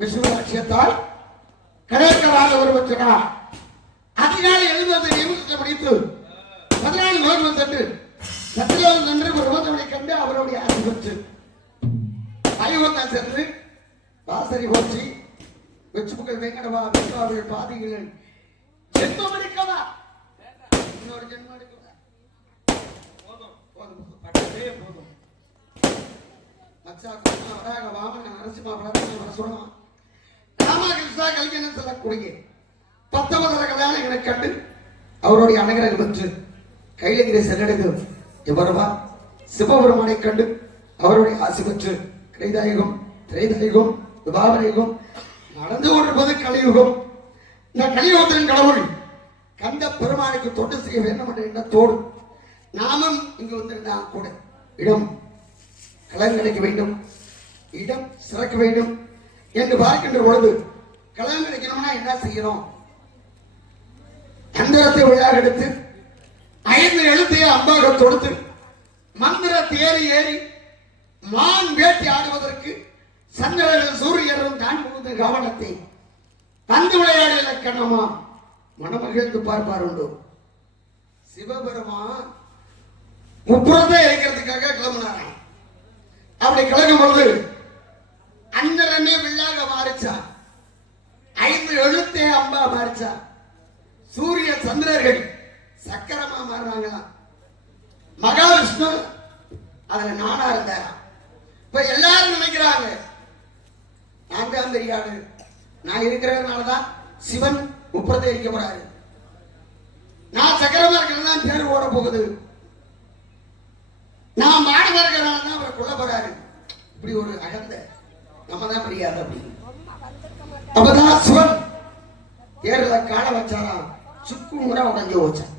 விசுவாட்சியத்தால் கடற்கராக ஒருவர் சொன்னார். அதிகாலை எழுதுவதை நியமித்து முடித்து 14 நோய்கள் சென்று சத்தியோகம் சென்று ஒரு ரோதனை கண்டு அவருடைய ஆசை பெற்று ஐவந்தம் சென்று வாசரி போற்றி வெச்சுப்புகள் வெங்கடவா வெங்கவாவிகள் பாதிகள் ஜென்மம் இருக்கவா இன்னொரு ஜென்மம் இருக்கவா போதும் போதும் பட்டதே போதும். மச்சா குணா வராக வாமன நரசிம்மா வளர்ந்து வர சொல்லலாம். ராமகிருஷ்ணா கல்யாணம் சொல்லக்கூடிய 19 கல்யாணங்களை கண்டு அவருடைய அனுகிரகம் பெற்று கைலகிரி செல்லடைந்து இவருவா சிவபெருமானை கண்டு அவருடைய ஆசி பெற்று கிரைதாயுகம் திரைதாயுகம் விபாவரயுகம் நடந்து கொண்டிருப்பது கலியுகம். இந்த கலியுகத்தின் கடவுள் கந்த பெருமானுக்கு தொண்டு செய்ய வேண்டும் என்ற எண்ணத்தோடு நாமும் இங்கு வந்திருந்தால் கூட இடம் கலன் கிடைக்க வேண்டும், இடம் சிறக்க வேண்டும் என்று பார்க்கின்ற பொழுது கலன் கிடைக்கணும்னா என்ன செய்யணும்? அந்தரத்தை விழா எடுத்து 5 எழுத்தையே அம்பாக தொடுத்து மந்திர தேறி ஏறி மான் வேட்டி ஆடுவதற்கு சந்திரர்கள் சூரியரும் காண்புகுந்த கவனத்தை தந்து விளையாட இலக்கணமா மனமகிழ்ந்து பார்ப்பார் உண்டு. சிவபெருமான் முப்புறத்தை இருக்கிறதுக்காக கிளம்பினாராம். அப்படி கிளம்பும் பொழுது அந்தரமே வில்லாக மாறிச்சா, 5 எழுத்தே அம்பா மாறிச்சா, சூரிய சந்திரர்கள் சக்கரமா மாறினாங்களாம். மகாவிஷ்ணு அதுல நானா இருந்தாராம். இப்ப எல்லாரும் நினைக்கிறாங்க நான் தான் தெரியாது, நான் இருக்கிறதுனாலதான் சிவன் முப்புறத்தை இருக்க போறாரு, நான் சக்கரமா இருக்கிறதா பேர் ஓட போகுது, நான் மாடமா இருக்கிறனால தான் அவரை கொல்ல போறாரு. இப்படி ஒரு அகந்த நம்ம தான் தெரியாது. அப்படி அப்பதான் சிவன் தேர்ல கால வச்சாராம், சுக்கு முறை உடஞ்சு வச்சான்.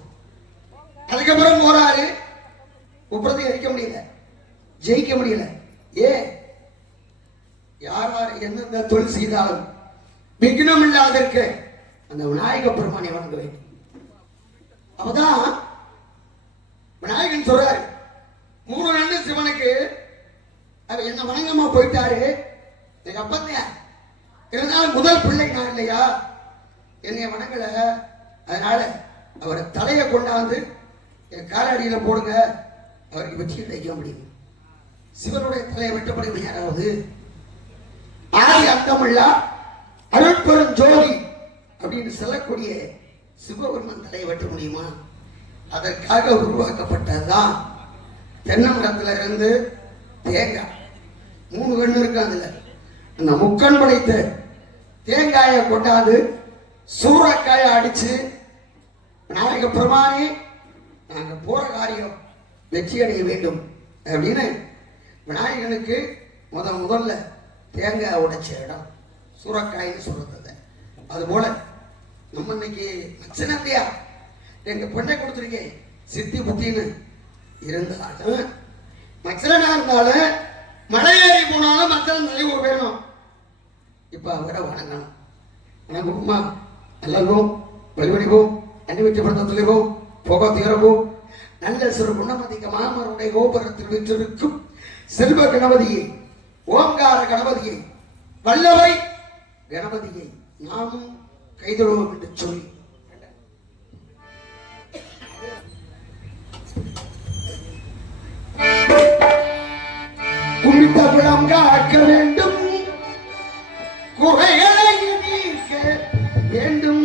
அதுக்கப்புறம் போறாரு, முப்புறத்தை எரிக்க முடியல, ஜெயிக்க முடியல. ஏன் யார் யார் எந்தெந்த தொழில் செய்தாலும் விக்னம் இல்லாதற்கு அந்த விநாயக பெருமானை வணங்க வேண்டும். அப்பதான் விநாயகன் சொல்றாரு, 3 ரெண்டு சிவனுக்கு அவர் என்ன வணங்கமா போயிட்டாரு, எங்க அப்பத்தையா இருந்தாலும் முதல் பிள்ளை நான் இல்லையா, என்னைய வணங்கல, அதனால அவரை தலையை கொண்டாந்து என் காலடியில போடுங்க, அவருக்கு வெற்றி கிடைக்க முடியும். சிவனுடைய தலையை வெட்டப்படும் யாராவது ஆதி அந்தமில்லா அருட்பெரும் ஜோதி அப்படின்னு சொல்லக்கூடிய சிவபெருமன் தலையை வெட்ட முடியுமா? அதற்காக உருவாக்கப்பட்டதுதான் தென்னை மரத்துல இருந்து தேங்காய் 3 கண்ணு இருக்கு. அதுல அந்த முக்கண் படைத்த தேங்காயை கொண்டாந்து சூறக்காயை அடிச்சு விநாயக பெருமானே நாங்க போற காரியம் வெற்றி அடைய வேண்டும் அப்படின்னு விநாயகனுக்கு முதல்ல தேங்காய் உடைச்ச இடம் சூறக்காயின்னு சொல்றது. அது போல நம்ம இன்னைக்கு மச்சனத்தையா எங்க பெண்ணை கொடுத்துருக்கேன் சித்தி புத்தின்னு இருந்தாலும் மச்சனா இருந்தாலும் மலை ஏறி போனாலும் மச்சன் நினைவு வேணும். இப்ப அவரை வணங்கணும். வணங்குமா எல்லாரும் வழிபடிவோம், அன்னி வெற்றிப்படுத்த தெளிவோம், புகை தீரவும் நல்ல சிறு குணமதிக்க மாமருடைய கோபுரத்தில் விற்றிருக்கும் செல்வ கணபதியை, ஓங்கார கணபதியை, வல்லவை கணபதியை நாமும் கைதொழுவோம் என்று சொல்லி கும்பிட்ட குளம் காக்க வேண்டும், குறைகளை நீக்க வேண்டும்.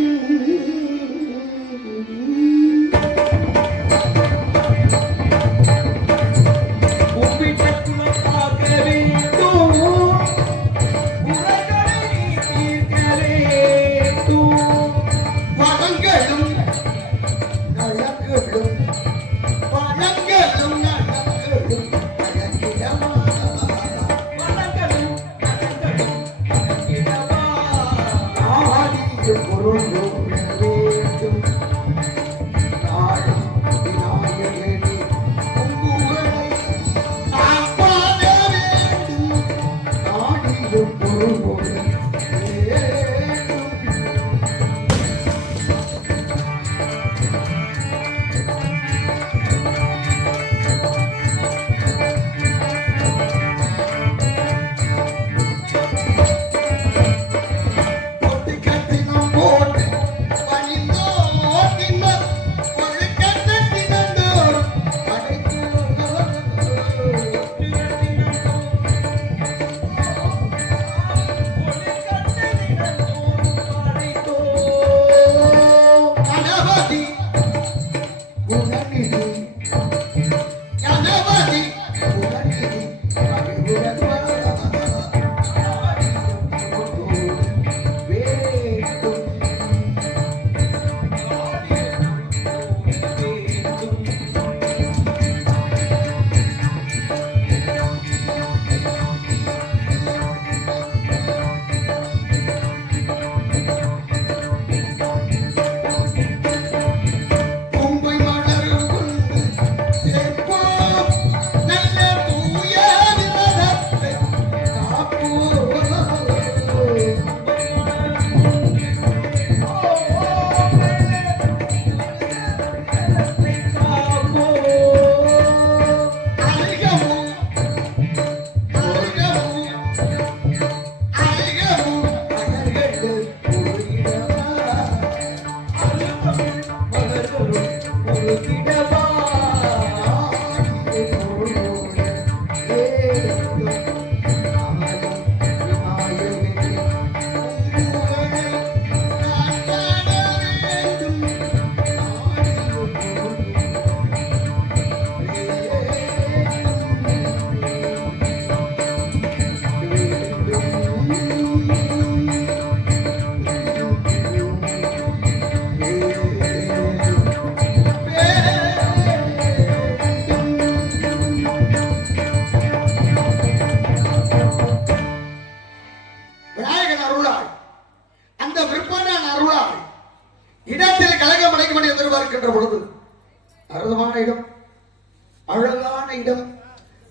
அழகான இடம்,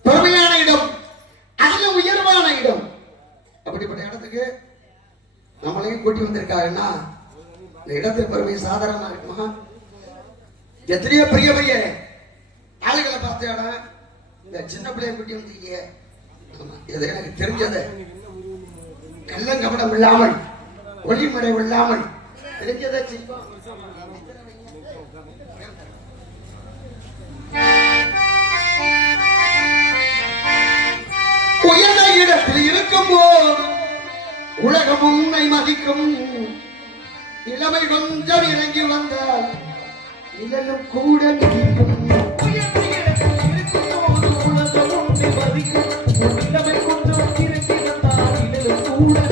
பெருமையான இடம், அதுல உயர்வான இடம். அப்படிப்பட்ட இடத்துக்கு நம்மளையும் கூட்டி வந்திருக்காருன்னா இந்த இடத்தின் பெருமை சாதாரணமா இருக்குமா? எத்தனையோ பெரிய பெரிய ஆளுகளை பார்த்த இடம் இந்த சின்ன பிள்ளைய கூட்டி வந்தீங்க. இது எனக்கு தெரிஞ்சது. கள்ளங்கபடம் இல்லாமல், ஒளிமறை இல்லாமல் தெரிஞ்சதை செய்வோம். உயர்ந்த இடத்தில் இருக்கும் போது உலகம் உன்னை மதிக்கும். இளமை கொஞ்சம் இறங்கி வந்தால் நிழலும் கூட நிற்கும். உயர்ந்த இடத்தில் இருக்கும் போது உலகம் உன்னை மதிக்கும். இளமை கொஞ்சம் இறங்கி வந்தால் நிழலும் கூட நிற்கும்.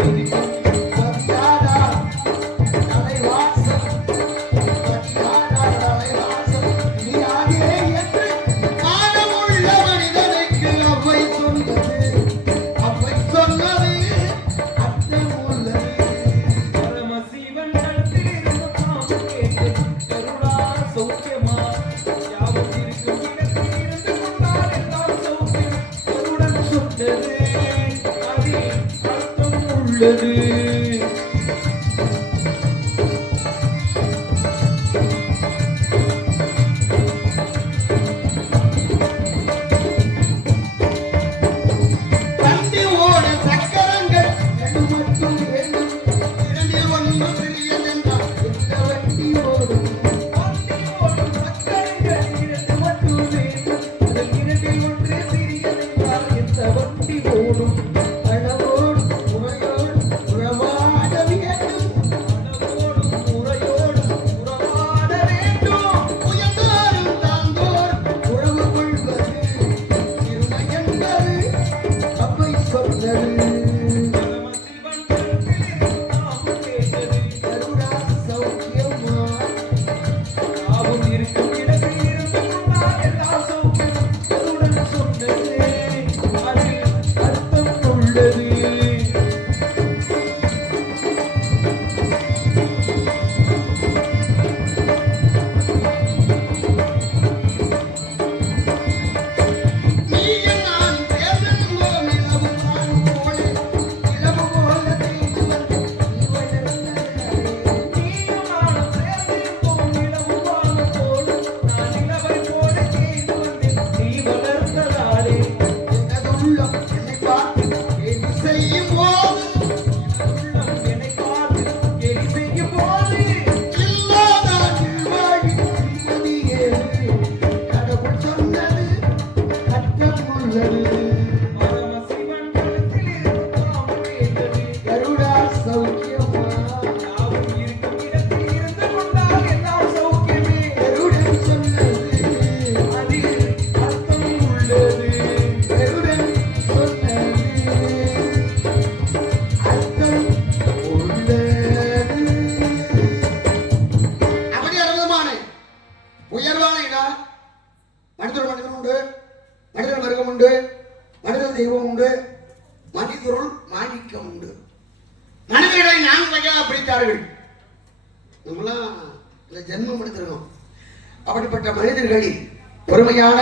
அப்படிப்பட்ட மனிதர்களில் பொறுமையான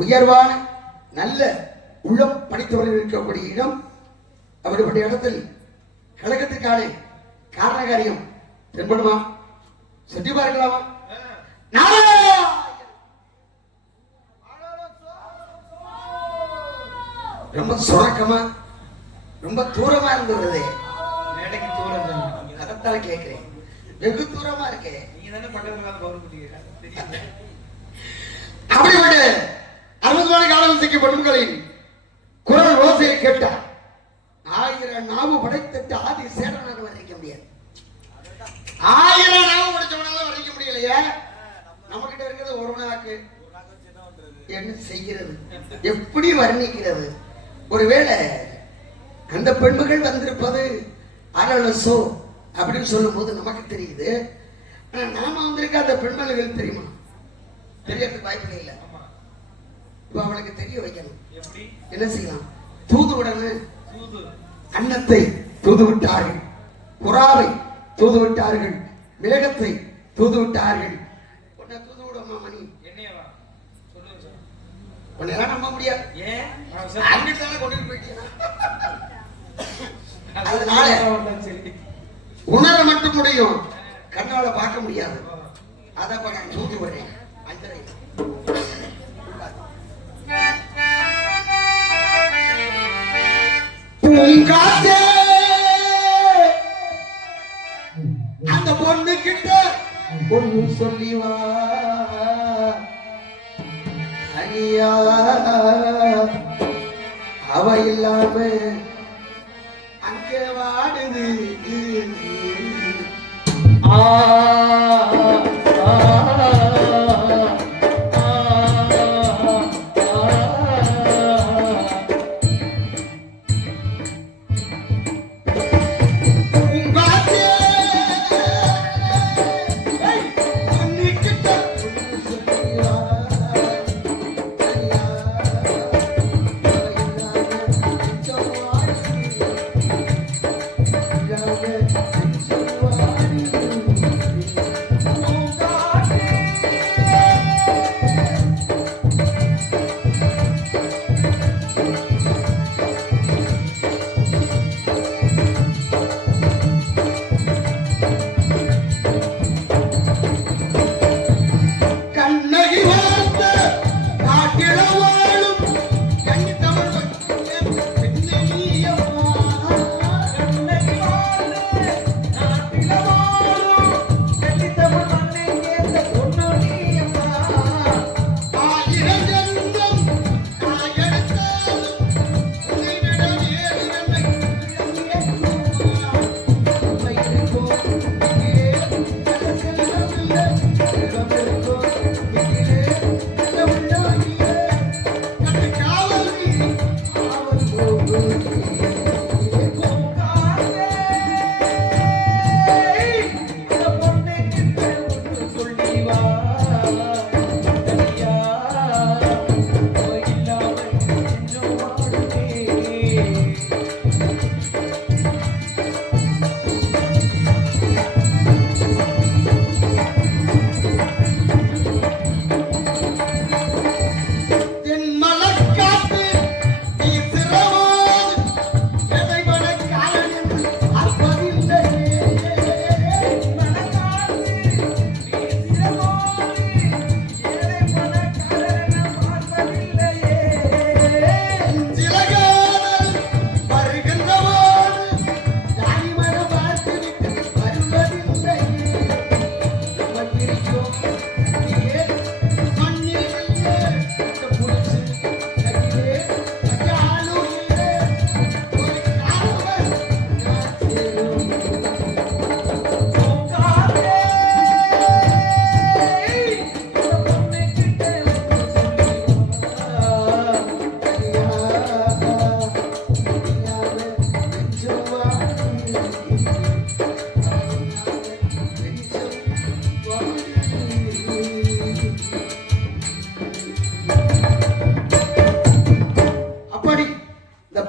உயர்வான நல்ல உள்ளம் படைத்தவர்கள் இருக்கக்கூடிய இடம். அப்படிப்பட்ட இடத்தில் கழகத்துக்கான காரணகாரியம் தென்படுமா? சுற்றி பார்க்கலாமா? ரொம்ப சுரக்கமா ரொம்ப தூரமா இருந்து வருது. அதைத்தான் கேட்கிறேன். வெகு தூரமா இருக்கே. அப்படிப்பட்ட 60 காலம் பெண்களின் குரல் ஓசையை கேட்டார். 1000 நாவு படைத்திட்டு ஆதி சேரனாக வர்ணிக்க முடியாது. 1000 நாவு படைச்சவனால வர்ணிக்க முடியலையே. நம்ம கிட்ட இருக்கிறது ஒரு நாக்கு. என்ன செய்கிறது? எப்படி வர்ணிக்கிறது? ஒருவேளை அந்த பெண்மகள் வந்திருப்பது அரளசோ அப்படின்னு சொல்லும் போது நமக்கு தெரியுது. நாம வந்திருக்க அந்த பெண்மகள் தெரியுமா? தெரியறதுக்கு வாய்ப்பு இல்லை. இப்ப அவளுக்கு தெரிய வைக்கணும். என்ன செய்யலாம்? தூதுவுடனே அன்னத்தை தூது விட்டார்கள், புறாவை தூது விட்டார்கள், மேகத்தை தூது விட்டார்கள். தூது விடமா மணி உன்னையெல்லாம் நம்ப முடியாது. ஏன் அங்கிட்டு தானே கொண்டு போயிட்டீங்க. அதனால சரி உணர மட்டும் முடியும், கண்ணால பார்க்க முடியாது. அதை இப்ப நான் தூக்கி வரேன். அஞ்சரை பூங்காத்தே அந்த பொண்ணு கிட்ட ஒண்ணு சொல்லி வா அனியா, அவ இல்லாம அங்கே வாடுது. ஆ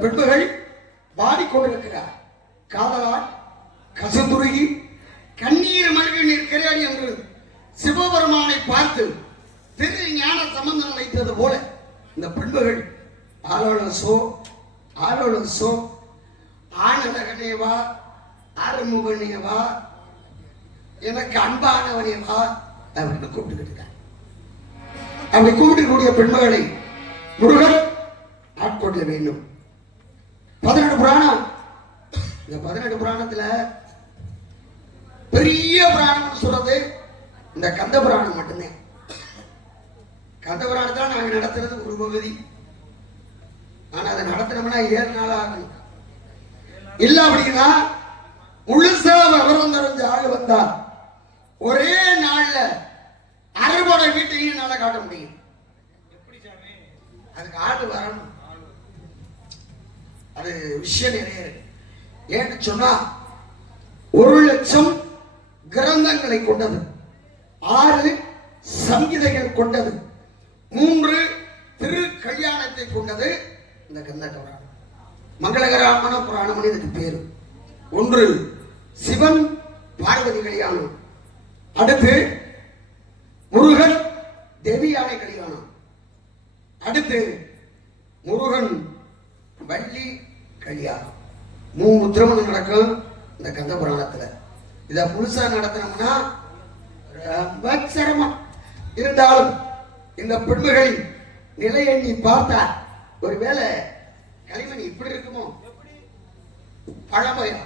பெண்கள் பாடிக்கொண்டிருக்கிறார். காதலால் கசந்துருகி கண்ணீர் மல்கி நிற்கிறார் என்று சிவபெருமானை பார்த்து திரு ஞான சம்பந்தம் வைத்தது போல இந்த பெண்கள் ஆலோலசோ ஆலோலசோ ஆனழகனேவா ஆறுமுகனேவா எனக்கு அன்பானவனேவா அப்படின்னு கூப்பிட்டுக்கிட்டு அப்படி கூப்பிட்டுக்கூடிய பெண்மகளை முருகன் ஆட்கொள்ள வேண்டும். 18 புராணம். இந்த 18 புராணத்துல பெரிய புராணம் சொல்றது இந்த கந்த புராணம் மட்டும்தான். கந்த புராணத்தை நாங்க நடத்துறது ஒரு பகுதி. ஆனா அதை நடத்தினோம்னா 7 நாள் ஆகும். இல்ல அப்படின்னா முழுசா விவரம் தெரிஞ்ச ஆள் வந்தா ஒரே நாள்ல அறுபடை வீட்டையும் என்னால காட்ட முடியும். அதுக்கு ஆடு வரணும். அது விஷயம் நிறைய இருக்கு. ஏன்னு சொன்னா 1,00,000 கிரந்தங்களை கொண்டது, 6 சங்கீதைகள் கொண்டது, 3 திரு கல்யாணத்தை கொண்டது இந்த கந்த புராணம். மங்களகரமான புராணம் இதுக்கு பேரு. 1 சிவன் பார்வதி கல்யாணம், அடுத்து முருகன் தேவி யானை கல்யாணம், அடுத்து முருகன் வள்ளி கல்யாணம் 3 திருமணம் நடக்கும் இந்த கந்த புராணத்துல. இதை முழுசா நடத்தினோம்னா ரொம்ப சிரமம். இருந்தாலும் இந்த பெண்மகளின் நிலையை நீ பார்த்தா ஒருவேளை களிமணி இப்படி இருக்குமோ? பழமையா?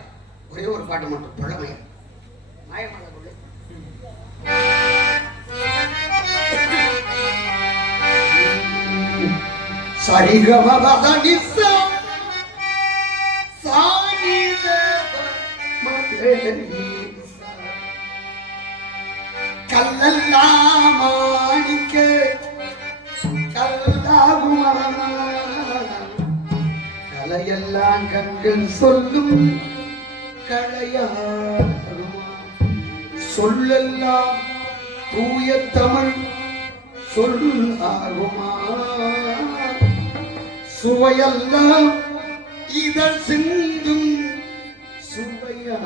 ஒரே ஒரு பாட்டு மட்டும், பழமையா மாயமான சரிகமபதனிசா சானித மதனிசா கல்லல்லாமாணிக்க கல்லாகுமா கலையெல்லாம் கண்கள் சொல்லும் கலையாகுமா சொல்லெல்லாம் தூய தமிழ் சொல்லாகுமா சுவையெல்லாம் இதழ் சிந்தும் சுவையா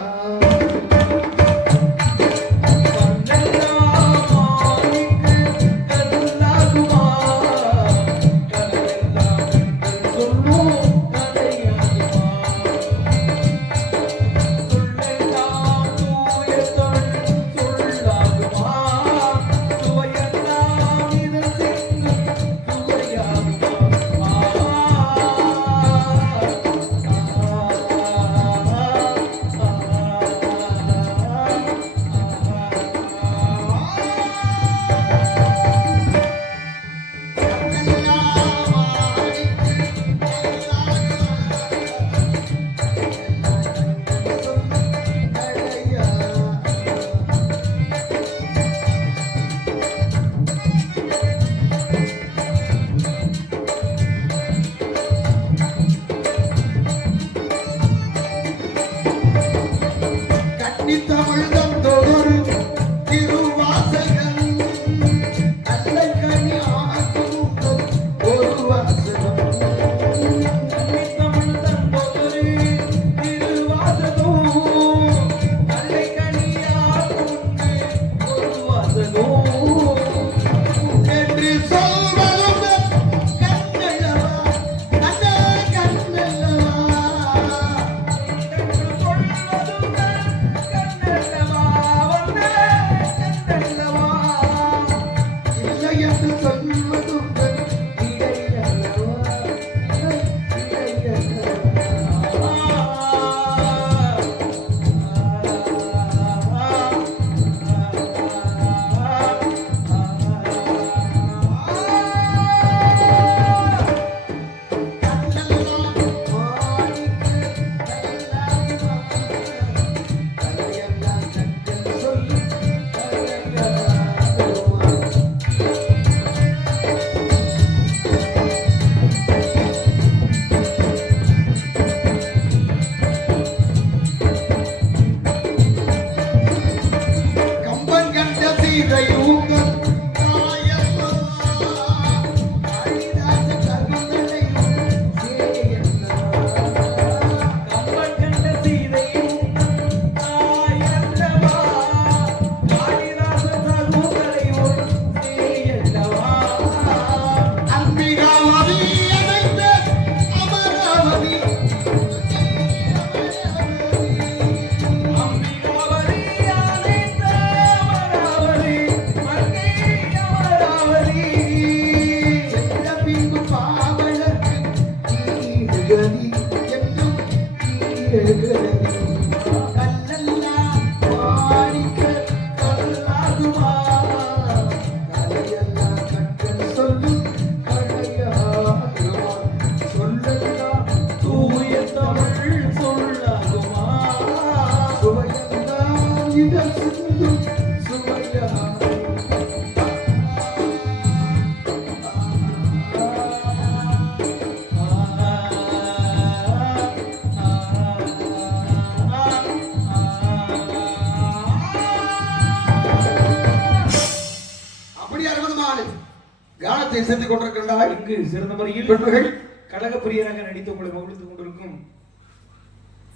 கானத்தை செலுத்திக் கொண்டிருக்கின்றார். இங்கு சிறந்த முறையில் பெண்கள் கழக பிரியராக நடித்து உங்களை மகிழ்ந்து கொண்டிருக்கும்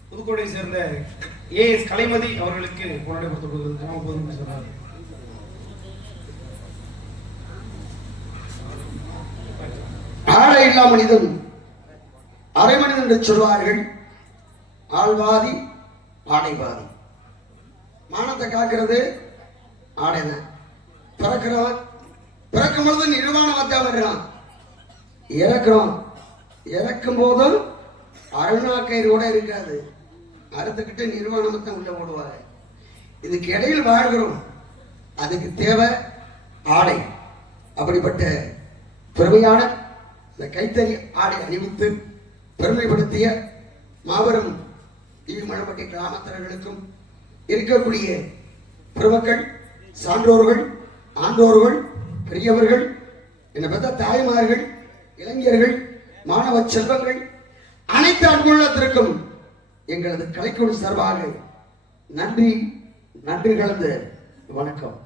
புதுக்கோட்டை சேர்ந்த ஏஎஸ் கலைமதி அவர்களுக்கு கொண்டாடி கொடுத்து நாம் போதும் சொன்னார். ஆடை இல்லா மனிதன் அரை மனிதன் என்று சொல்வார்கள். ஆள்வாதி ஆடைவாதி. மானத்தை காக்கிறது ஆடைதான். பிறக்கிறவன் பிறக்கும் பொழுது நிர்வாணமத்தா வருகிறான். இறக்கும் போதும் அருணாக்கயிறு கூட இருக்காது. அறுத்துக்கிட்டு நிர்வாணமத்தை உள்ள போடுவாங்க. இதுக்கு இடையில் வாழ்கிறோம். அதுக்கு தேவை ஆடை. அப்படிப்பட்ட பெருமையான இந்த கைத்தறி ஆடை அணிவித்து பெருமைப்படுத்திய மாபெரும் ஈமணப்பட்டி கிராமத்தினர்களுக்கும் இருக்கக்கூடிய பெருமக்கள், சான்றோர்கள், ஆண்டோர்கள், பெரியவர்கள், என்னை பெற்ற தாய்மார்கள், இளைஞர்கள், மாணவ செல்வங்கள் அனைத்து அன்புள்ளத்திற்கும் எங்களது கலைக்குழு சார்பாக நன்றி கலந்த வணக்கம்.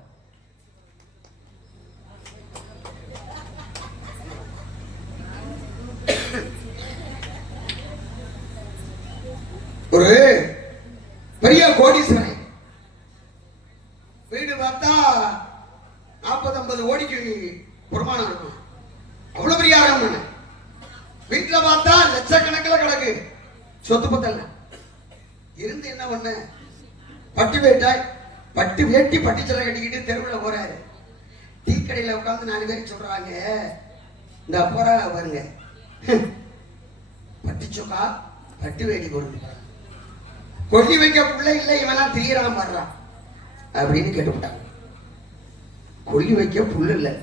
ஒரு பெரிய கோடீஸ்வரன் வீடு பார்த்தா 40-50 கோடிக்கு பிரமாணம் இருக்கும். அவ்வளவு பெரிய ஆரம்பம். வீட்டுல பார்த்தா லட்சக்கணக்கில் கிடக்கு சொத்து பத்தல. இருந்து என்ன பண்ண, பட்டு வேட்டி பட்டிச்சலை கட்டிக்கிட்டு தெருவில் போறாரு. டீ கடையில் உட்காந்து 4 பேர் சொல்றாங்க, இந்த போறா பாருங்க, பட்டிச்சோக்கா பட்டு வேட்டி கொடுத்து கொல்லி வைக்க பிள்ளை இல்லை, இவெல்லாம் திரியறான் பாடுறான் அப்படின்னு கேட்டுவிட்டாங்க. கொல்லி வைக்க புல் இல்லை.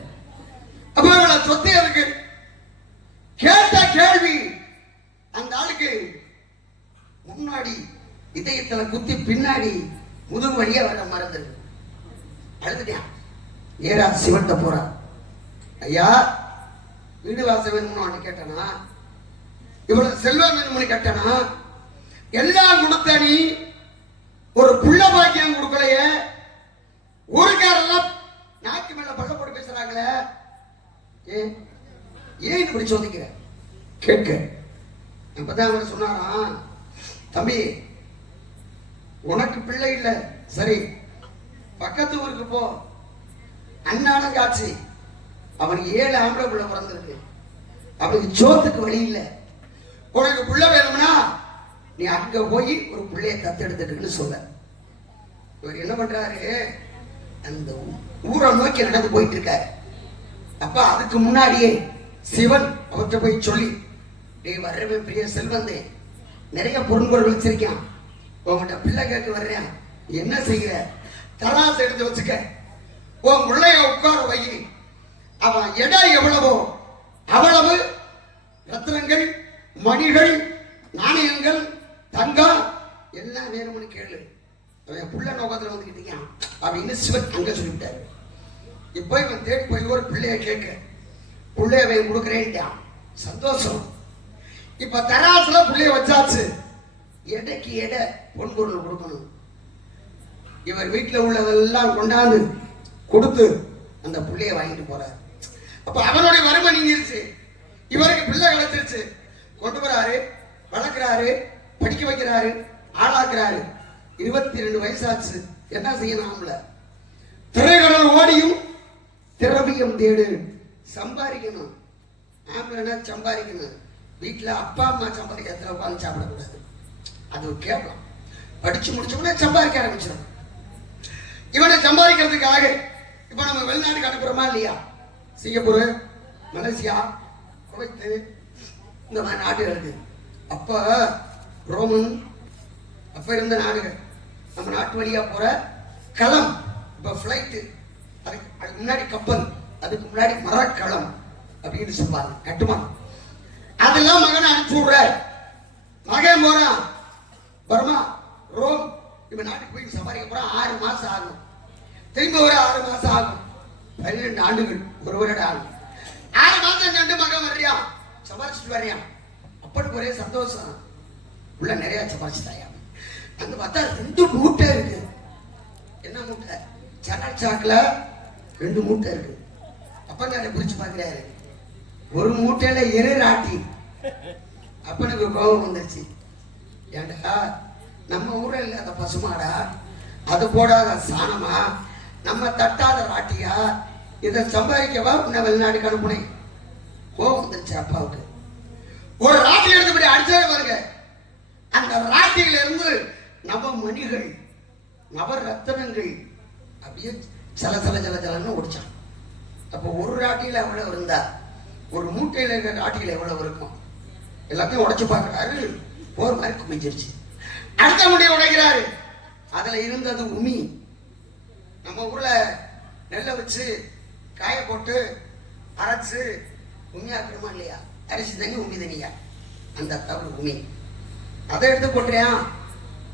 அப்ப இவள சொத்து இருக்கு. கேட்ட கேள்வி அந்த ஆளுக்கு முன்னாடி இதயத்துல குத்தி பின்னாடி முதுகு வழியா வர மறந்துரு. அழுதுட்டான். நேரா சிவன்ட்ட போறான். ஐயா, வீடு வாச வேணும்னு கேட்டனா, இவ்வளவு செல்வம் வேணும்னு கேட்டனா, எல்லாம் கொடுத்த நீ ஒரு புள்ள பாக்கியம் கொடுக்கலையே, ஊருக்காரெல்லாம் நாக்கு மேல பள்ள போட்டு பேசுறாங்களே, ஏன் இப்படி சோதிக்கிற கேட்க. அப்பதான் அவர் சொன்னாராம், தம்பி உனக்கு பிள்ளை இல்ல, சரி பக்கத்து ஊருக்கு போ, அண்ணான காட்சி, அவனுக்கு 7 ஆம்பளை பிள்ளை பிறந்திருக்கு, அவனுக்கு சோத்துக்கு வழி இல்லை, உனக்கு பிள்ளை வேணும்னா நீ அங்க போய் ஒரு பிள்ளைய தத்தெடுத்துட்டுன்னு சொல்ல. இவர் என்ன பண்றாரு, அந்த ஊரை நோக்கி நடந்து போயிட்டு இருக்காரு. அப்ப அதுக்கு முன்னாடியே சிவன் அவர்கிட்ட போய் சொல்லி, நீ வர்றவே பெரிய செல்வந்தே, நிறைய பொருள்கள் வச்சிருக்கான், உங்ககிட்ட பிள்ளை கேட்க வர்றேன், என்ன செய்கிற, தராசு எடுத்து வச்சுக்க, உன் பிள்ளைய உட்கார வை, அவன் இடம் எவ்வளவோ அவ்வளவு ரத்னங்கள், மணிகள், நாணயங்கள், தங்கம் எல்லாம் வேணும்னு கேளு, அவன் புள்ள நோக்கத்துல வந்துக்கிட்டீங்க அப்படின்னு சிவன் அங்க சொல்லிவிட்டாரு. இப்ப இவன் தேடி போய் ஒரு பிள்ளைய கேட்க, பிள்ளைய அவன் கொடுக்குறேன்ட்டான். சந்தோஷம். இப்ப தராசுல பிள்ளைய வச்சாச்சு, எடைக்கு எடை பொன்பொருள் கொடுக்கணும். இவர் வீட்டுல உள்ளதெல்லாம் கொண்டாந்து கொடுத்து அந்த பிள்ளைய வாங்கிட்டு போறாரு. அப்ப அவனுடைய வறுமை நீங்கிருச்சு, இவருக்கு பிள்ளை கிடைச்சிருச்சு. கொண்டு வராரு, வளர்க்கிறாரு, படிக்க வைக்கிறாரு, ஆளாக்குறாரு. 22 வயசாச்சு. என்ன செய்யணும்ல, திரைக்கடல் ஓடியும் திரவியம் தேடு, சம்பாதிக்கணும். ஆம்பளைனா சம்பாதிக்கணும். வீட்டுல அப்பா அம்மா சம்பாதிக்கிறதுல உட்காந்து சாப்பிடக்கூடாது, அது ஒரு கேவலம். படிச்சு முடிச்சோம்னா சம்பாதிக்க ஆரம்பிச்சிடும். இவனை சம்பாதிக்கிறதுக்காக இப்ப நம்ம வெளிநாட்டுக்கு அனுப்புறோமா இல்லையா, சிங்கப்பூர், மலேசியா, குவைத்து, இந்த மாதிரி நாடுகளுக்கு. அப்ப ரோமன் அப்ப இருந்த நாடுகள், நம்ம நாட்டு வழியா போற களம், இப்ப பிளைட்டு, அதுக்கு முன்னாடி கப்பல், அதுக்கு முன்னாடி மரக்களம் அப்படின்னு சொல்லுவாங்க, கட்டுமானம். அதெல்லாம் மகனை அனுப்பிச்சு விடுற, மகன் போறான் பர்மா, ரோம், இப்ப நாட்டுக்கு போய் சம்பாதிக்க போறான். 6 மாசம் ஆகும், திரும்ப ஒரு 6 மாசம் ஆகும், 12 ஆண்டுகள், ஒரு வருடம் ஆகும். 6 மாசம் சென்று மகன் வர்றியா, சம்பாதிச்சுட்டு வர்றியான். அப்பனுக்கு ஒரே சந்தோஷம், உள்ள நிறைய சம்பாதிச்சுட்டாயா. அங்க பார்த்தா 2 மூட்டை இருக்கு. என்ன மூட்டை, சனல் சாக்குல 2 மூட்டை இருக்கு. அப்பன் அதை பிடிச்சு பாக்குறாரு, ஒரு மூட்டையில எராட்டி. அப்பனுக்கு கோபம் வந்துருச்சு. ஏண்டா, நம்ம ஊர்ல இல்லாத பசுமாடா, அது போடாத சாணமா, நம்ம தட்டாத ராட்டியா, இதை சம்பாதிக்கவா உன்னை வெளிநாட்டுக்கு அனுப்புனேன். கோபம் வந்துருச்சு. வந்துச்சு அப்பாவுக்கு. ஒரு ராட்டி எடுத்தபடி அடிச்சாரு பாருங்க. அந்த ராட்டியில இருந்து நவ மணிகள் நவ ரத்தனங்கள் அப்படியே சல சல சல சலன்னு ஓடிச்சான். அப்போ ஒரு ராட்டியில எவ்வளவு இருந்தா ஒரு மூட்டையில இருக்கிற ராட்டியில எவ்வளவு இருக்கும்? எல்லாத்தையும் உடைச்சு பார்க்கிறாரு. போர் மாதிரி குமிஞ்சிருச்சு. அடுத்த முடிய உடைக்கிறாரு. அதுல இருந்தது உமி. நம்ம ஊர்ல நெல்லை வச்சு காய போட்டு அரைச்சு உண்மையாக்குறோமா இல்லையா? அரிசி தண்ணி உமி தண்ணியா? அந்த தவறு உமி. அதை எடுத்து போட்டுறியான்.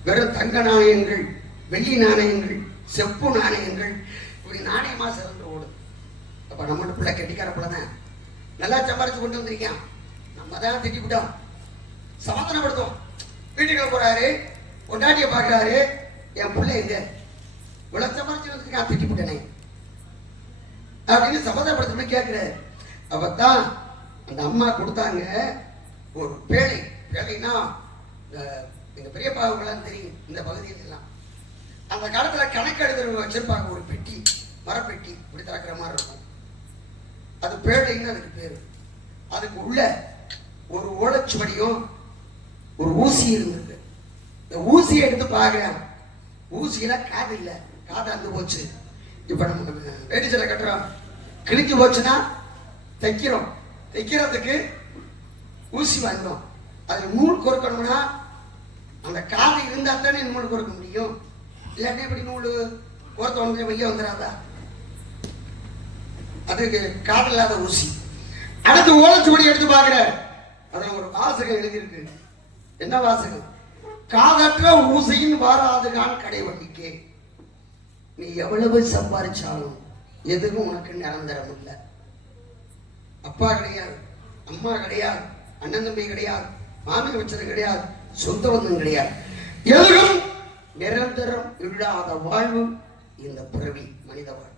வெறும் தங்க நாணயங்கள், வெள்ளி நாணயங்கள், செப்பு நாணயங்கள், இப்படி நாணயமா சிறந்து ஓடும். அப்ப நம்ம பிள்ளை கெட்டிக்கார பிள்ளை தான் நல்லா சம்பாரிச்சு கொண்டு வந்திருக்கான். நம்ம தான் திட்டிவிட்டோம், சமாதானப்படுத்துவோம். வீட்டுக்குள்ள போறாரு, பொண்டாட்டிய பாக்குறாரு, என் பிள்ளை எங்க இவ்வளவு சம்பாரிச்சு வந்திருக்கான், திட்டிவிட்டனே அப்படின்னு சமாதானப்படுத்த கேட்கிறாரு. அப்பதான் அந்த அம்மா கொடுத்தாங்க ஒரு பேழை. பேழைன்னா எங்க பெரியப்பாவுக்கெல்லாம் தெரியும் இந்த பகுதியில எல்லாம். அந்த காலத்துல கணக்கு எழுதுற வச்சிருப்பாங்க ஒரு பெட்டி, மரப்பெட்டி, இப்படி திறக்கிற மாதிரி இருக்கும். அது பேழைன்னு அதுக்கு பேரு. அதுக்கு உள்ள ஒரு ஓலைச்சுவடியும் ஒரு ஊசி இருந்தது. இந்த ஊசியை எடுத்து பாக்குறேன். ஊசியில காது இல்லை, காது அந்து போச்சு. இப்ப நம்ம வேடிச்சலை கட்டுறோம், கிழிஞ்சு போச்சுன்னா தைக்கிறோம். தைக்கிறதுக்கு ஊசி வாங்குறோம். அதுல நூல் கொறுக்கணும்னா அந்த காது இருந்தா தானே நூல் கொறுக்க முடியும். இல்லாட்டி எப்படி நூல் கோர்த்த ஒன்று வெளியே வந்துடாதா? அதுக்கு காது இல்லாத ஊசி. அடுத்து ஓலைச்சுவடி எடுத்து பாக்குற, அதுல ஒரு வாசகம் எழுதியிருக்கு. என்ன வாசகம்? காதற்ற ஊசியின் வாராதுகான் கடை வண்டிக்கே. நீ எவ்வளவு சம்பாதிச்சாலும் எதுவும் உனக்கு நிரந்தரம் இல்லை. அப்பா கிடையாது, அம்மா கிடையாது, அண்ணன் தம்பி கிடையாது, மாமி வச்சது கிடையாது, சொந்த பந்தம் கிடையாது. எதுவும் நிரந்தரம் இல்லாத வாழ்வு இந்த பிறவி மனித வாழ்வு.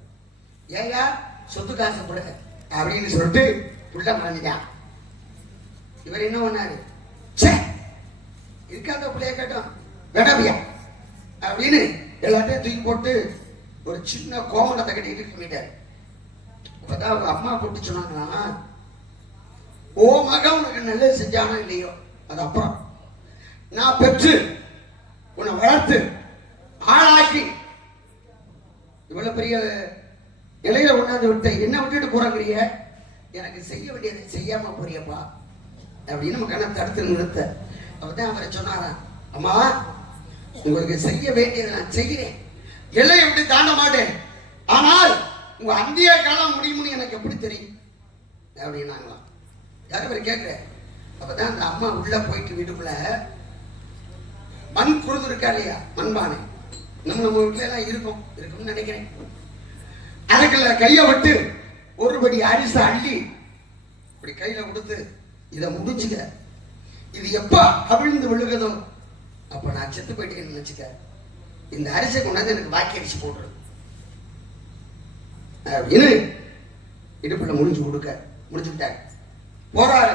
ஏயா சொத்து காசப்பட அப்படின்னு சொல்லிட்டு புள்ள மறந்துட்டான். இவர் என்ன பண்ணாரு? இருக்காத பிள்ளைய கேட்டோம் வேண்டாமியா அப்படின்னு எல்லாத்தையும் தூக்கி போட்டு ஒரு சின்ன கோமணத்தை கட்டிட்டு பண்ணிட்டாரு. அப்பதான் அவங்க அம்மா போட்டு சொன்னாங்கன்னா, ஓ மகன் உனக்கு நல்லது செஞ்சானோ இல்லையோ அது அப்புறம், நான் பெற்று உன்னை வளர்த்து ஆளாக்கி இவ்வளவு பெரிய இலையில கொண்டாந்து விட்ட என்ன விட்டுட்டு போறாங்கறிய, எனக்கு செய்ய வேண்டியதை செய்யாம போறியப்பா அப்படின்னு நம்ம கண்ணை தடுத்து நிறுத்த. அப்பதான் அவரை சொன்னாராம், அம்மா உங்களுக்கு செய்ய வேண்டியதை நான் செய்கிறேன், எல்லை எப்படி தாண்ட மாட்டேன், ஆனால் உங்க அந்திய காலம் முடியும்னு எனக்கு எப்படி தெரியும் அப்படின்னாங்களாம். யாரும் பேர் கேட்கிற. அப்பதான் அந்த அம்மா உள்ள போயிட்டு வீட்டுக்குள்ள மண் குருது இருக்கா இல்லையா, மண்பானை நம்ம வீட்டுல எல்லாம் இருக்கும்னு நினைக்கிறேன். அதுக்குள்ள கைய விட்டு ஒரு படி அரிசி அள்ளி இப்படி கையில கொடுத்து, இதை முடிச்சுக்க, இது எப்ப அவிழ்ந்து விழுகுதோ அப்ப நான் செத்து போயிட்டேன்னு நினைச்சுக்க, இந்த அரிசி கொண்டாந்து எனக்கு பாக்கி அரிசி போடுறது அப்படின்னு இடுப்புல முடிச்சுக்கிட்டாங்க. போறாரு.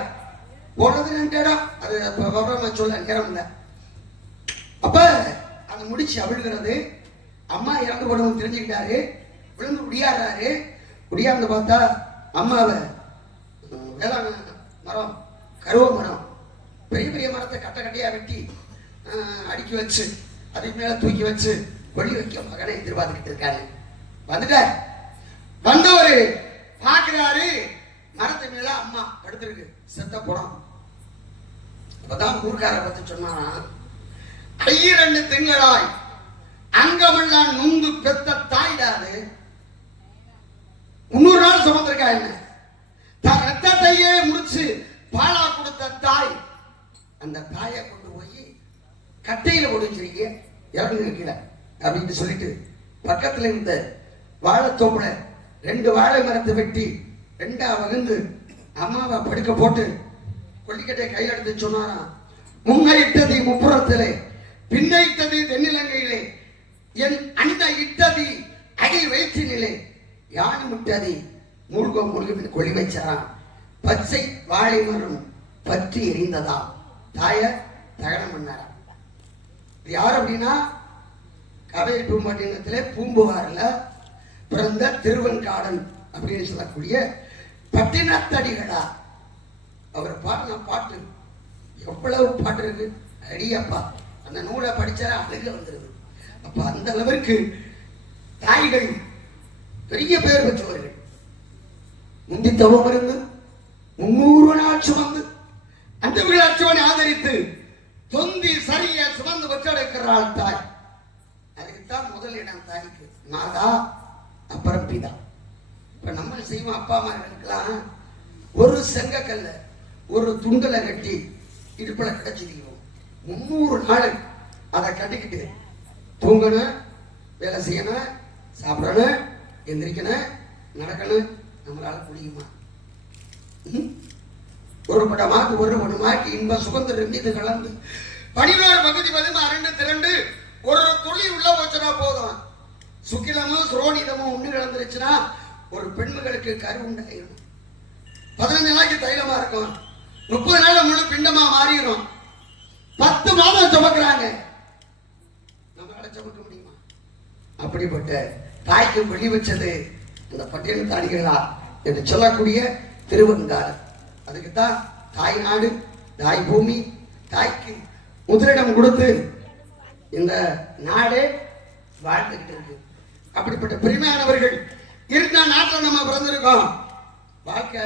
போறது 2 இடம், அது விவரமா சொல்ல நேரம் இல்லை. அப்ப அந்த முடிச்சு அவிழ்கிறது. அம்மா இறந்து போனவங்க தெரிஞ்சுக்கிட்டாரு. விழுந்து குடியாடுறாரு. குடியாந்து பார்த்தா அம்மாவை வேளாண் மரம், கருவ மரம், பெரிய பெரிய மரத்தை கட்ட கட்டையா வெட்டி அடுக்கி வச்சு அதுக்கு மேல தூக்கி வச்சு கொள்ளி வைக்க மகனை எதிர்பார்த்துக்கிட்டு இருக்காரு. வந்துட்டார். வந்தவரு பாக்குறாரு, மரத்து மேல அம்மா படுத்திருக்கு, செத்த படம். அப்பதான் ஊர்க்கார பார்த்து சொன்னாராம், 2 திங்களாய் அங்கமெல்லாம் நுந்து பெத்த தாய்டாது 300 நாள் சுமந்திருக்கா என்ன, தன் ரத்தத்தையே முடிச்சு பாலா கொடுத்த தாய், அந்த தாயை கொண்டு போய் கட்டையில ஒடிச்சிருக்க இறங்குங்க கீழே அப்படின்னு சொல்லிட்டு பக்கத்துல இருந்த வாழைத்தோப்புல 2 வாழை மரத்தை வெட்டி 2ஆ வகுந்து அம்மாவை படுக்க போட்டு கொல்லிக்கட்டை கையில் எடுத்து சொன்னாராம், முன்னையிட்டது முப்புறத்திலே, பின்னையிட்டது தென்னிலங்கையிலே, என் அந்த இட்டதி அடி வயிற்றினிலே, யானு முட்டதி மூழ்கி கொள்ளி வச்சாராம். பச்சை வாழை மரம் பற்றி எரிந்ததா தாய தகனம் பண்ணாராம். யார் அப்படின்னா கவை பூம்பட்டினத்திலே பூம்புகார்ல பிறந்த திருவெண்காடன் அப்படின்னு சொல்லக்கூடிய பட்டினத்தடிகளா அவர் பாடின பாட்டு எவ்வளவு பாட்டு இருக்கு அடியப்பா. அந்த நூலை படிச்சா அழுக வந்துருது. அப்ப அந்த அளவிற்கு தாய்கள் பெரிய பெயர் பெற்றவர்கள். முந்தி தவம் இருந்து 300 நாள் சுமந்து அந்த விழாச்சுவனை ஆதரித்து தொந்தி சரிய சுமந்து பெற்றெடுக்கிறாள் தாய். அதுக்குத்தான் முதல் இடம் தாய்க்கு. மாதா அப்புறம் பிதா. இப்ப நம்ம செய்வோம் அப்பா அம்மார்களுக்கெல்லாம் ஒரு செங்கக்கல்ல ஒரு துண்டுல கட்டி இடுப்புல கிடைச்சிருக்கோம். 300 நாள் அதை கட்டிக்கிட்டு தூங்கணும், வேலை செய்யணும், சாப்பிடணும், எந்திரிக்கணும், நடக்கணும். நம்மளால முடியுமா? ஒரு படமாக்கு ஒரு படமாக்கி இன்ப சுதந்திரம் மீது கலந்து 11 பகுதி 2 திரண்டு ஒரு துளி உள்ள போச்சுனா போதும். சுக்கிலமும் சுரோனிதமும் ஒண்ணு கலந்துருச்சுன்னா ஒரு பெண்களுக்கு கரு உண்டாயிரும். 15 நாளைக்கு தைலமா இருக்கும். 30 நாள் முழு பிண்டமா மாறிடும். 10 மாதம் சுமக்கிறாங்க. நம்மளால சுமக்க முடியுமா? அப்படிப்பட்ட தாய்க்கு வெளி வச்சது இந்த பட்டியல் தாடிகளா என்று சொல்லக்கூடிய திருவெங்காளம். அதுக்குத்தான் தாய் நாடு, தாய் பூமி, தாய்க்கு முதலிடம் கொடுத்து இந்த நாடே வாழ்ந்துகிட்டு இருக்கு. அப்படிப்பட்ட பெருமையானவர்கள் இருந்த நாட்டில் நம்ம பிறந்திருக்கோம். வாழ்க்கை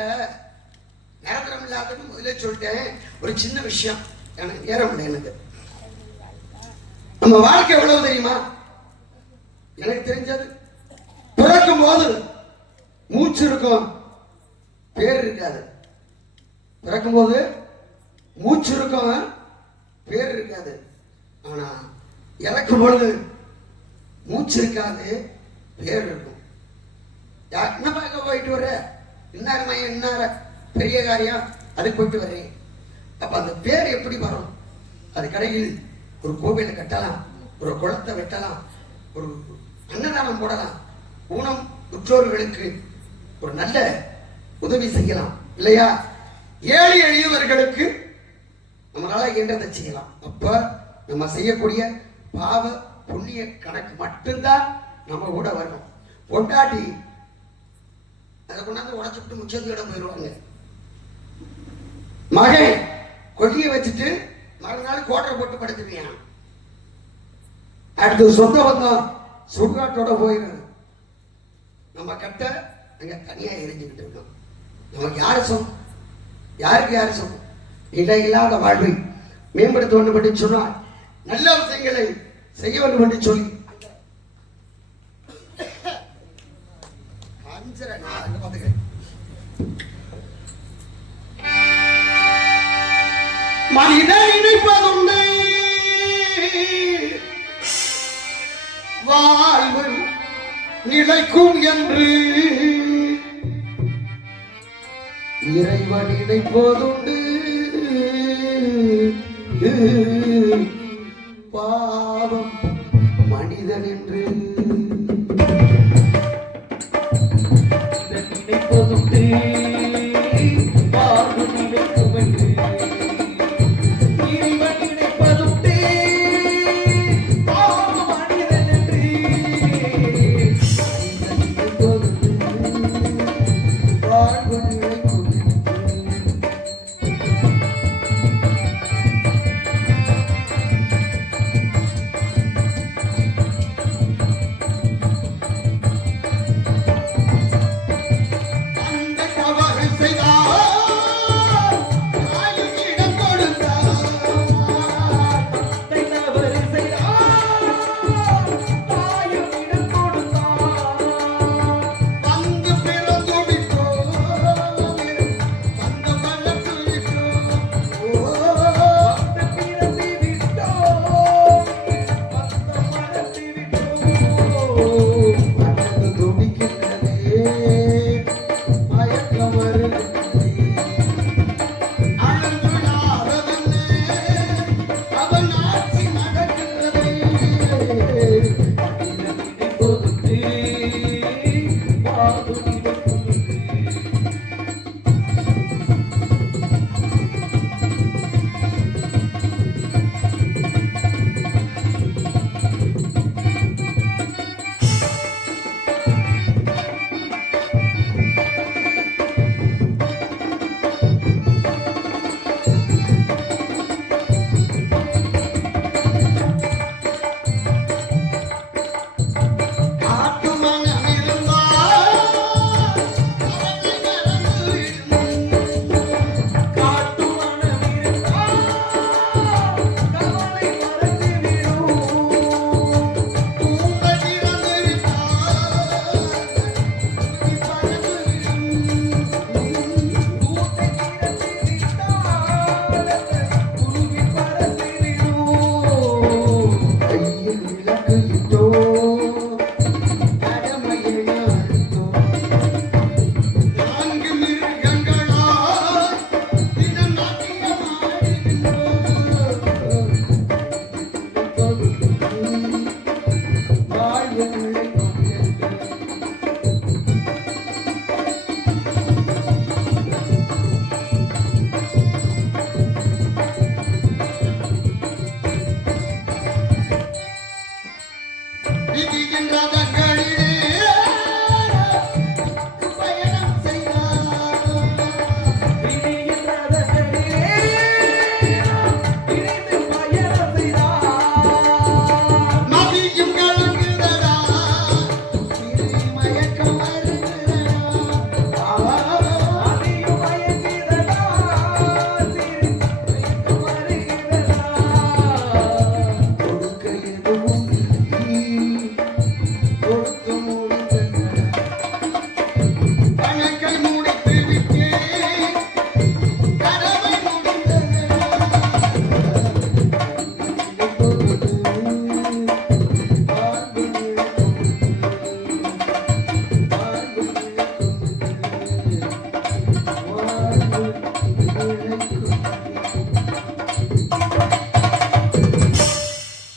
நிரந்தரம் இல்லாதன்னு முதலே சொல்லிட்டேன். ஒரு சின்ன விஷயம், எனக்கு நேரம் இல்லை. எனக்கு நம்ம வாழ்க்கை எவ்வளவு தெரியுமா? எனக்கு தெரிஞ்சது பிறக்கும் போது மூச்சு இருக்கும், பேர் இருக்காது. பிறக்கும் போது மூச்சு இருக்கும், பேர் இருக்காது. ஆனா இறக்கும் பொழுது மூச்சு இருக்காது, பேர் இருக்கும். என்ன பார்க்க போயிட்டு வர, இன்னார மையம், இன்னார பெரிய காரியம், அதுக்கு போயிட்டு வரேன். அப்ப அந்த பேர் எப்படி வரும்? அது கடையில் ஒரு கோவிலை கட்டலாம், ஒரு குளத்தை வெட்டலாம், ஒரு அன்னதானம் போடலாம், ஊனம் உற்றோர்களுக்கு ஒரு நல்ல உதவி செய்யலாம் இல்லையா? ஏழை எளியவர்களுக்கு நம்மளால இயன்றதை செய்யலாம். அப்ப நம்ம செய்யக்கூடிய பாவ புண்ணிய கணக்கு மட்டும்தான் நம்ம கூட வரும். பொண்டாட்டி அதை கொண்டாந்து உடச்சுட்டு முச்சத்தோட போயிடுவாங்க. மகன் கொடியை வச்சுட்டு மறுநாள் கோட்டை போட்டு படுத்துவியான். அடுத்து சொந்த பந்தம் சுடுகாட்டோட போயிடும். நம்ம கட்ட அங்க தனியா எரிஞ்சுக்கிட்டு இருக்கோம். நமக்கு யாரு சொந்தம்? யாருக்கு யாரு சொந்தம்? நிலை இல்லாத வாழ்வை மேம்படுத்த வேண்டும் என்று சொன்னால் நல்ல விஷயங்களை செய்ய வேண்டும் என்று சொல்லி மனித இணைப்பதுண்டு வாழ்வு நிலைக்கும் என்று இறைவன் இணைப்பதுண்டு பாவம் மனிதன் என்று நினைப்பதுண்டு வாழ்வு நிலைக்கும் என்று இறைவன் இணைப்பதுண்டு பாவம் மனிதன் என்று வாழ்வு நிலைக்கும்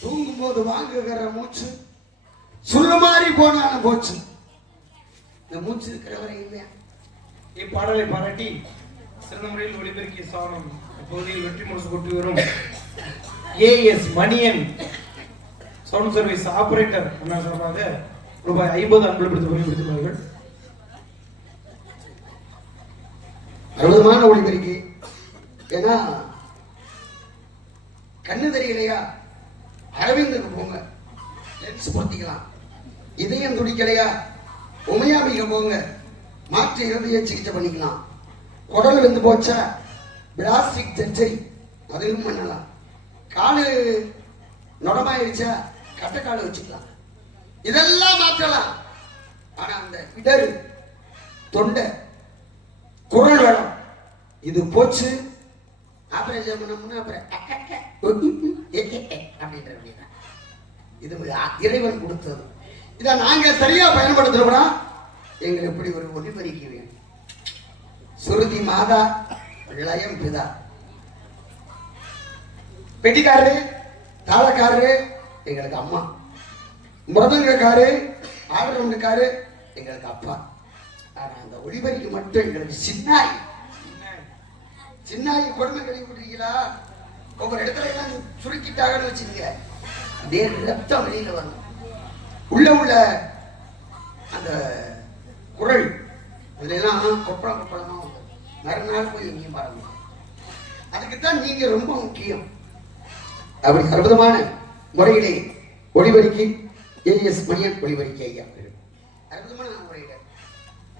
தூங்கும் போது வாங்குகிற மூச்சு சுரு மாதிரி போனாலும் போச்சு. இந்த மூச்சு இருக்கிற வரை இல்லையா? இப்பாடலை பாராட்டி சிறந்த முறையில் ஒளிபெருக்கிய சாணம் இப்போதையில் வெற்றி முரசு கொண்டு வரும் AS Maniyan sound service operator அண்ணா சார்பாக ரூபாய் 50 அன்பளிப்படுத்தி பயன்படுத்தினார்கள். அற்புதமான ஒளிபெருக்கி. ஏன்னா கண்ணு தெரியலையா, அரவிந்துக்கு போங்க, லென்ஸ் பொருத்திக்கலாம். இதயம் துடிக்கலையா, உமையாமிக்கு போங்க, மாற்று இருதய சிகிச்சை பண்ணிக்கலாம். குடல் இருந்து போச்சா, பிளாஸ்டிக் சர்ஜரி அதுவும் பண்ணலாம். காலு நொடமாயிருச்சா, கட்டக்கால வச்சுக்கலாம். இதெல்லாம் மாற்றலாம். ஆனா அந்த இடரு, தொண்டை, குரல் வளம் இது போச்சு, ஆபரேஷன் பண்ணோம்னா அப்புறம் அப்படின்ற இது இறைவன் கொடுத்தது. இதை நாங்க சரியா பயன்படுத்தணும்னா எங்களுக்கு இப்படி ஒரு ஒளிபெருக்கி வேணும். சுருதி மாதா, லயம் பிதா. பெட்டிக்காரரு, தாளக்காரரு எங்களுக்கு அம்மா, மிருதங்கக்காரு, ஆடரவுண்டுக்காரு எங்களுக்கு அப்பா. ஆனா அந்த ஒளிபெருக்கி மட்டும் எங்களுக்கு சின்னாய். சின்னாய் கொடுமை கழுவி விட்டுறீங்களா? ஒவ்வொரு இடத்துல எல்லாம் சுருக்கிட்டாங்கன்னு வச்சுக்கீங்க, அதே ரத்தம் வெளியில வரும். உள்ள அந்த குரல் இதெல்லாம் கொப்பளம் கொப்பளமா வரும். மறுநாள் போய் எங்கேயும் பாருங்க. அதுக்குத்தான் நீங்க ரொம்ப முக்கியம். அப்படி அற்புதமான முறையிலே ஒளிபெருக்கி ஏஎஸ் மணியன் ஒளிபெருக்கி ஐயா அற்புதமான முறையில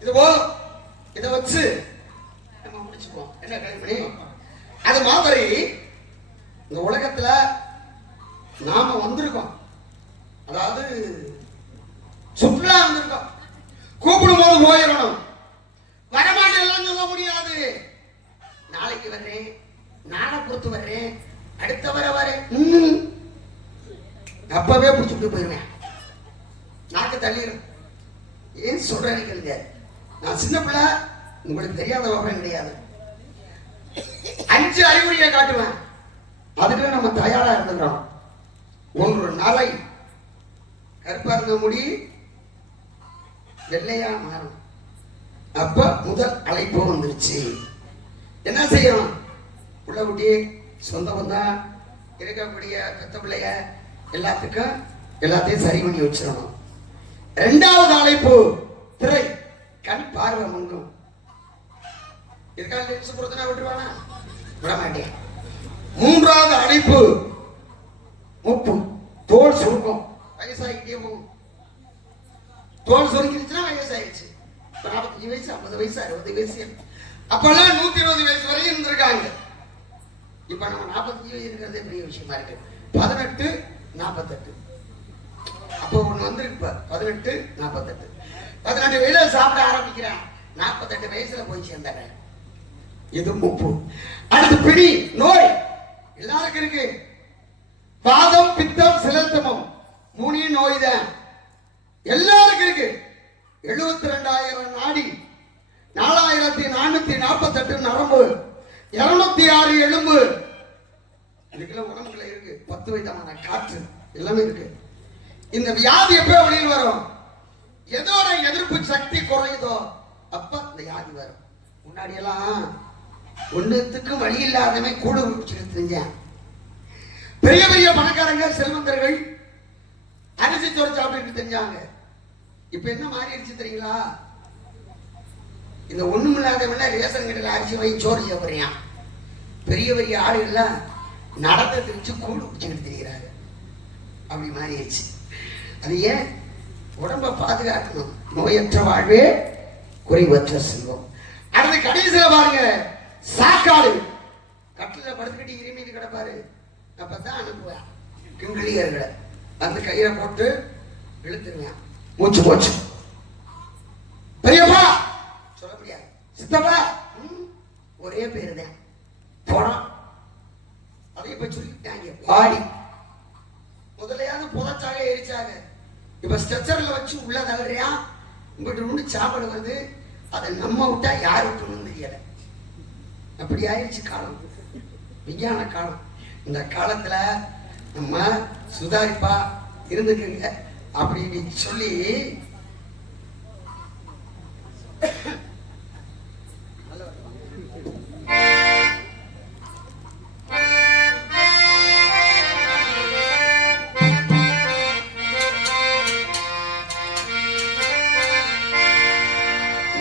இதை வச்சு நம்ம முடிச்சுப்போம். என்ன கல்வி அது மாதிரி இந்த உலகத்துல நாம வந்திருக்கோம், அதாவது சுற்றுலா வந்திருக்கோம். கூப்பிடும் போது போயிடணும், வரமாட்டேன் சொல்ல முடியாது. நாளைக்கு வர்றேன், நாளை பொறுத்து வர்றேன், அடுத்த வரேன், அப்பவே பிடிச்சிட்டு போயிருவேன். நாக்கு தள்ளிடும். ஏன் சொல்றேன்னு கேளுங்க. நான் சின்ன பிள்ளை, உங்களுக்கு தெரியாத விவரம் கிடையாது. 5 அறிகுறியை காட்டுவேன். அதுக்கு நம்ம தயாரா இருந்துக்கிறோம். 1 நாளை கருப்பா இருந்த முடி வெள்ளையா மாறும். அப்ப முதல் அழைப்பு வந்துருச்சு. என்ன செய்யணும்? உள்ள குட்டி, சொந்த பந்தம், இருக்கக்கூடிய பெத்த பிள்ளைய எல்லாத்தையும் சரி பண்ணி வச்சிடணும். 2வது அழைப்பு திரை, கண் பார்வை மங்கும். இதுக்காக லென்ஸ் பொறுத்தனா விட்டுருவானா? விட மாட்டேன். 3வது அழைப்பு முப்பு, தோல் சுருக்கம். வயசாகிட்டே போகும். தோல் சுருக்கிடுச்சுன்னா வயசாயிடுச்சு. 45 வயசு, 50 வயசு, 60 வயசு. அப்பெல்லாம் 120 வயசு வரையும் இருந்திருக்காங்க. இப்ப நம்ம 45 வயசு இருக்கிறதே பெரிய விஷயமா இருக்கு. 18, 48. அப்போ ஒண்ணு வந்திருக்கு. 18, 48. 18 வயசுல சாப்பிட ஆரம்பிக்கிறேன், 48 வயசுல போய் சேர்ந்தேன். இது முப்பு. அடுத்து பிடி நோய் எல்லாருக்கும் இருக்கு. வாதம், பித்தம், சிலந்தமம் 3 நோய் தான் எல்லாருக்கும் இருக்கு. 72,000 நாடி, 4,448 நரம்பு, 206 எலும்பு, இதுக்கெல்லாம் உடம்புல இருக்கு. 10 விதமான காற்று எல்லாமே இருக்கு. இந்த வியாதி எப்ப வெளியில் வரும்? எதோட எதிர்ப்பு சக்தி குறையுதோ அப்ப இந்த வியாதி வரும். முன்னாடி எல்லாம் ஒண்ணுத்துக்கும் வழி இல்லாதவன் கூடு குடிச்சுட்டு தெரிஞ்சான். பெரிய பெரிய பணக்காரங்க, செல்வந்தர்கள் அரிசி சோறு சாப்பிட்டு தெரிஞ்சாங்க. இப்ப என்ன மாறிடுச்சு தெரியுங்களா? இந்த ஒண்ணும் இல்லாதவன ரேஷன் கடையில் அரிசி வாங்கி சோறு சாப்பிடுறான். பெரிய பெரிய ஆளுகள்லாம் நடந்த தெரிஞ்சு கூடு குடிச்சுக்கிட்டு தெரிகிறாங்க. அப்படி மாறிடுச்சு. அது ஏன்? உடம்ப பாதுகாக்கணும். நோயற்ற வாழ்வே குறைவற்ற செல்வம். அடுத்து கடைசியில பாருங்க, சாக்காடு. கட்டில படுத்துக்கிட்டு இருமீது கிடப்பாரு. அப்பதான் அனுப்புவேன் கிங்கிலியர்களை. அந்த கையில போட்டு இழுத்துருவேன். மூச்சு போச்சு. பெரியப்பா சொல்ல முடியாது. சித்தப்பா ஒரே பேரு தான் போனோம். அதை இப்ப சொல்லிட்டாங்க. பாடி முதலையாவது புதைச்சாக எரிச்சாங்க. இப்ப ஸ்ட்ரெச்சர்ல வச்சு உள்ள தவறியா உங்ககிட்ட சாப்பாடு வருது. அதை நம்ம விட்டா யார் விட்டுணும் தெரியல. அப்படி ஆயிடுச்சு காலம், விஞ்ஞான காலம். இந்த காலத்துல நம்ம சுதாரிப்பா இருந்துக்குங்க அப்படின்னு சொல்லி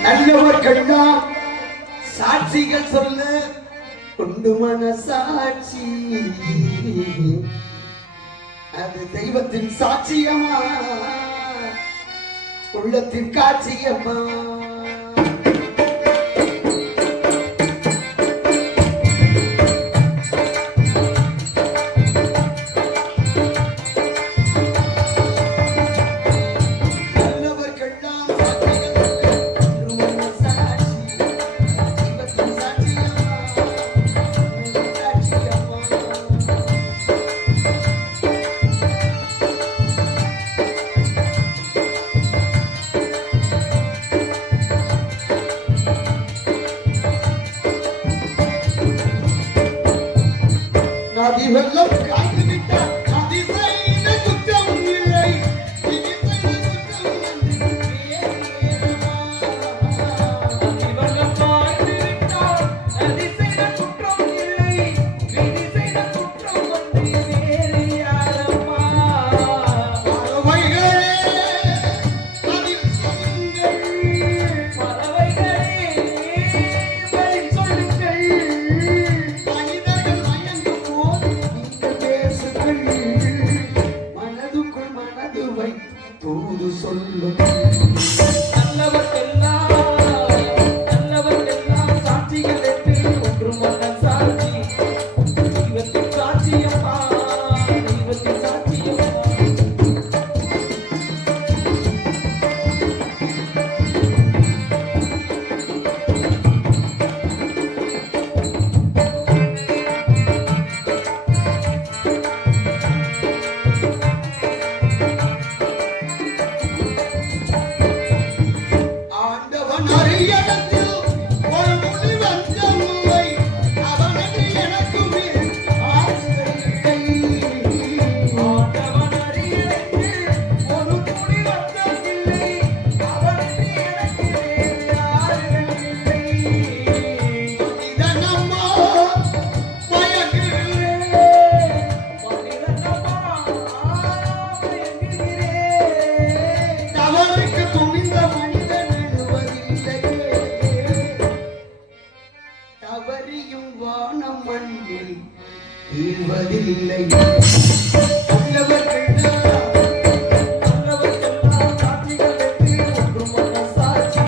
நல்லவர்கள்தான் சாட்சிகள் சொல்ல கொண்டு மனசாட்சி, அது தெய்வத்தின் சாட்சியமா உள்ளத்தின் காட்சியம்மா. நதி வெள்ளம் காய்ந்து விட்டால் நதி செய்த குற்றம் இல்லை, விதி செய்த குற்றம் நதி வெள்ளம் காய்ந்து விட்டால் நதி செய்த குற்றம் இல்லை, விதி செய்த குற்றம் ஒன்று வேறு யாரம்மா. பறவைகளே அதில் சொல்லுங்கள், பறவைகளே பதில் சொல்லுங்கள், மனிதர்கள் மயங்கும் போது நீங்கள் பேசுங்கள், மனதுக்குள் மனது வைத்து தூது சொல்லுங்கள். நல்லவர்க்கெல்லாம் சாட்சிகள் என்று ஒன்று மகன் சாட்சி, தெய்வத்தின் சாட்சியம்மா, தெய்வத்தின் சாட்சியம்மா. ஆண்டவன் அரியடத்தில் ஒரு மொழி வந்தமில்லை, அவனது எனக்குமே ஆசையில்லை. ஆண்டவன் அரியணையில் ஒரு துளி ரத்தமில்லை, அவனுக்கு எனக்கு வேறு யாரும் இல்லை. இதனம்மா மயங்குகிறேன், மனிதனம்மா மயங்குகிறேன். தவறுக்கு துணிந்த மனிதன் எழுவதில்லை, தவறியும் வானம் மண்ணில் வீழ்வதில்லை. நல்லவர்கள்தான் நல்லவர்க்கெல்லாம் சாட்சிகள் என்று ஒன்று மகன் சாட்சி,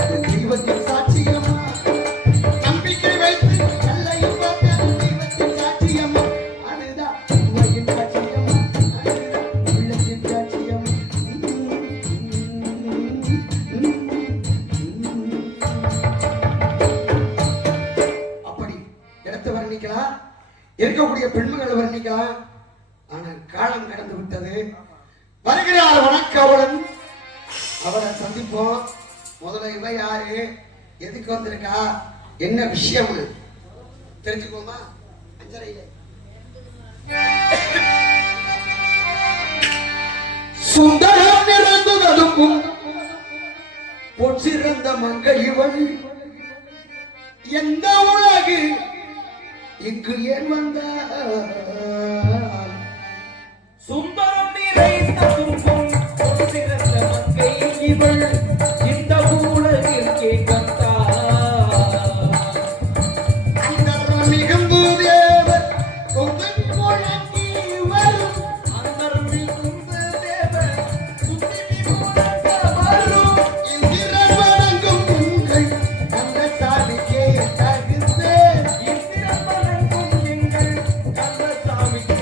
அது தெய்வத்தின் சாட்சியம்மா, நம்பிக்கை வைத்து நல்ல இன்பம் தெய்வத்தின் சாட்சியம்மா, அதுதான் உண்மையின் சாட்சியம்மா, அதுதான் உள்ளத்தின் சாட்சியம்மா. அப்படி இடத்தை வர்ணிக்கலாம், இருக்கக்கூடிய பெண்மகளை வர்ணிக்கலாம். ஆனால் காலம் கடந்து விட்டது. வருகிறார் வணக்கவளன், அவரை சந்திப்போம். முதல்ல இவ யாரு, எதுக்கு வந்திருக்கா, என்ன விஷயம் தெரிஞ்சுக்கோமா. அஞ்சரையில சுந்தரம் நிறந்து ததும்பும் பொற்சிறந்த மங்கை இவள், எந்த உலகு இங்கு ஏன் வந்தார். சுந்தரம் நிறைந்த துன்பம் ஒரு சிறந்த மங்கை இவள், இந்த உலகிற்கே வந்தார். அந்தரம் மிகுந்து தேவர் கொங்கை முழங்கி வரும், அந்தரம் மிகுந்த தேவர் சுத்தினி முழங்க வரும். இந்திரன் வணங்கும் உங்கள் அந்த சாமிக்கே தகுந்த இந்திரன் வணங்கும் எங்கள் கந்தசாமிக்கு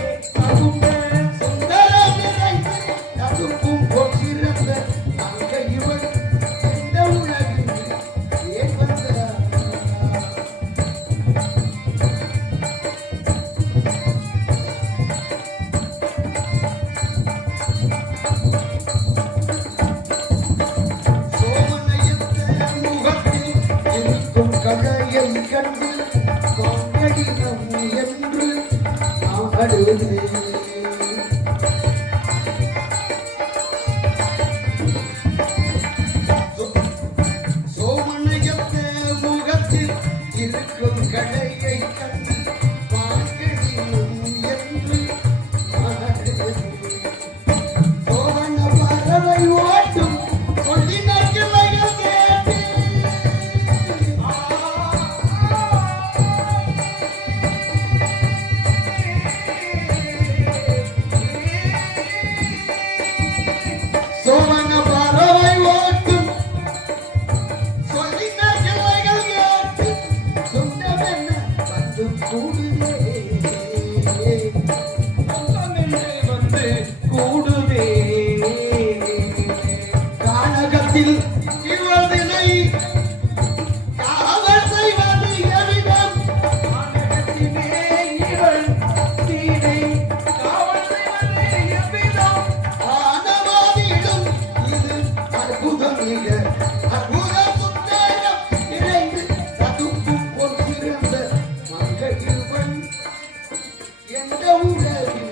கடினம் என்று நாடுவேன். சோமனையத்த முகத்தில் இருக்கும் கடையை கண்டு பார்க்கடினும் என்று நாடுவேன். சோமன பறவை ஓட்டும் கொள்ளின கிளைகள் கேட்டு சோமன பறவை ஓட்டும் சொல்லின கிளைகள் கேட்டு சொந்தமென்ன வந்து கூடுதே. வந்து கூடுதே. கானகத்தில் இவர்தினை காவல் செய்வது எவ்விதம்? வானகத்திலே இவள் தீனை காவல் செய்வது எவ்விதம்? ஆனவாதியிடம் இது அற்புதம் மிக அற்புதம் சுத்தேகம் இணைந்து ததும்பும் ஒரு சிறந்த மங்கையில்வன் என்ற உலகில்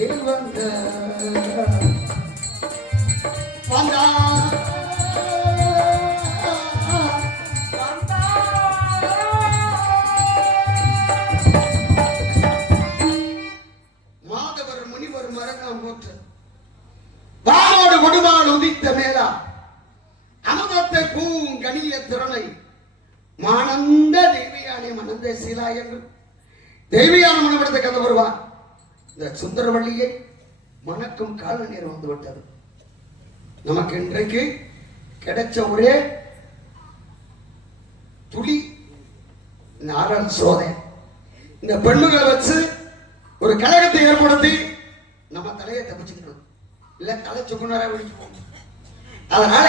ஏன் மாதவர் முனிவர் மரணம் போற்று வானோடு கொடுமால் உதித்த மேலா அமுதத்தை பூவும் கனிய திறனை மானந்த தெய்வியானே மனந்த சீலாயங்கள் தெய்வியான மனப்படுத்த கதை வருவார். இந்த சுந்தரவள்ளியை மணக்கும் கால நேரம் வந்து விட்டது. நமக்கு இன்றைக்கு கிடைச்ச ஒரே துளி நாரல் சோதை. இந்த பெண்ணுகளை வச்சு ஒரு கழகத்தை ஏற்படுத்தி நம்ம தலையை தப்பிச்சுக்கணும், இல்ல தலை சுக்குனரா விழிச்சுப்போம். அதனால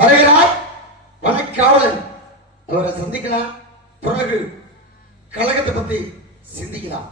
வருகிறார் வனக்காவலன், அவரை சந்திக்கலாம். பிறகு கழகத்தை பத்தி சிந்திக்கலாம்.